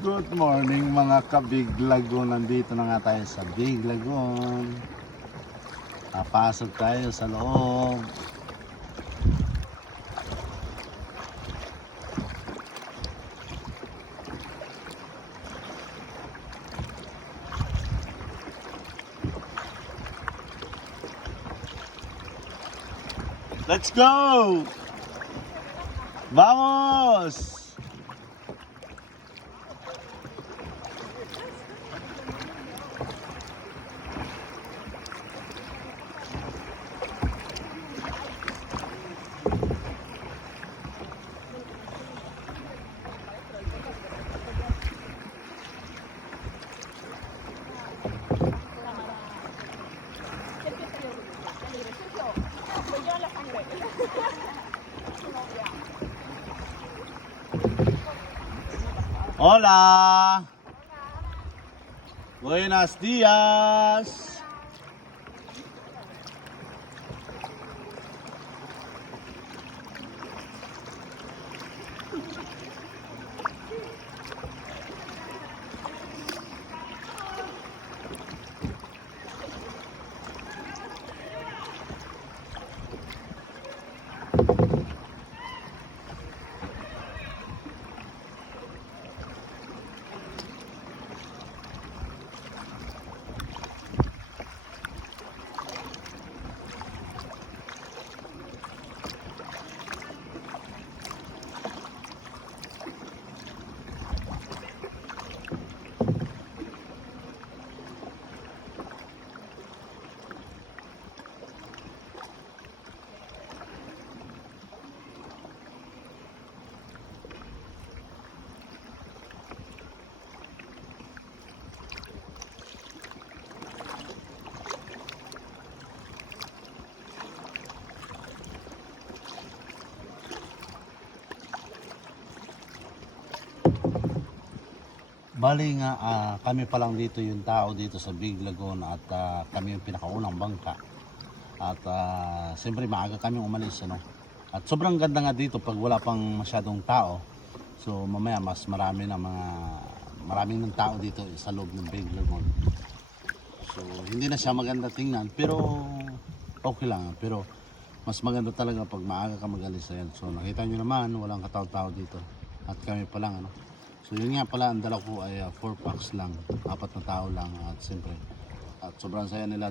Good morning mga ka-Big Lagoon. Nandito na nga tayo sa Big Lagoon. Papasok tayo sa loob. Let's go! Vamos! Hola. Buenos días. Bali nga kami pa lang dito yung tao dito sa Big Lagoon at kami yung pinakaunang bangka. At siyempre maaga kami umalis, ano. At sobrang ganda nga dito pag wala pang masyadong tao. So mamaya mas maraming ng tao dito sa loob ng Big Lagoon. So hindi na siya maganda tingnan pero okay lang. Pero mas maganda talaga pag maaga ka mag-alis. Ayan. So nakita nyo naman walang katao-tao dito at kami pa lang, ano. So yun nga pala, ang dala ko ay 4 packs lang, 4 na tao lang at siyempre at sobrang saya nila.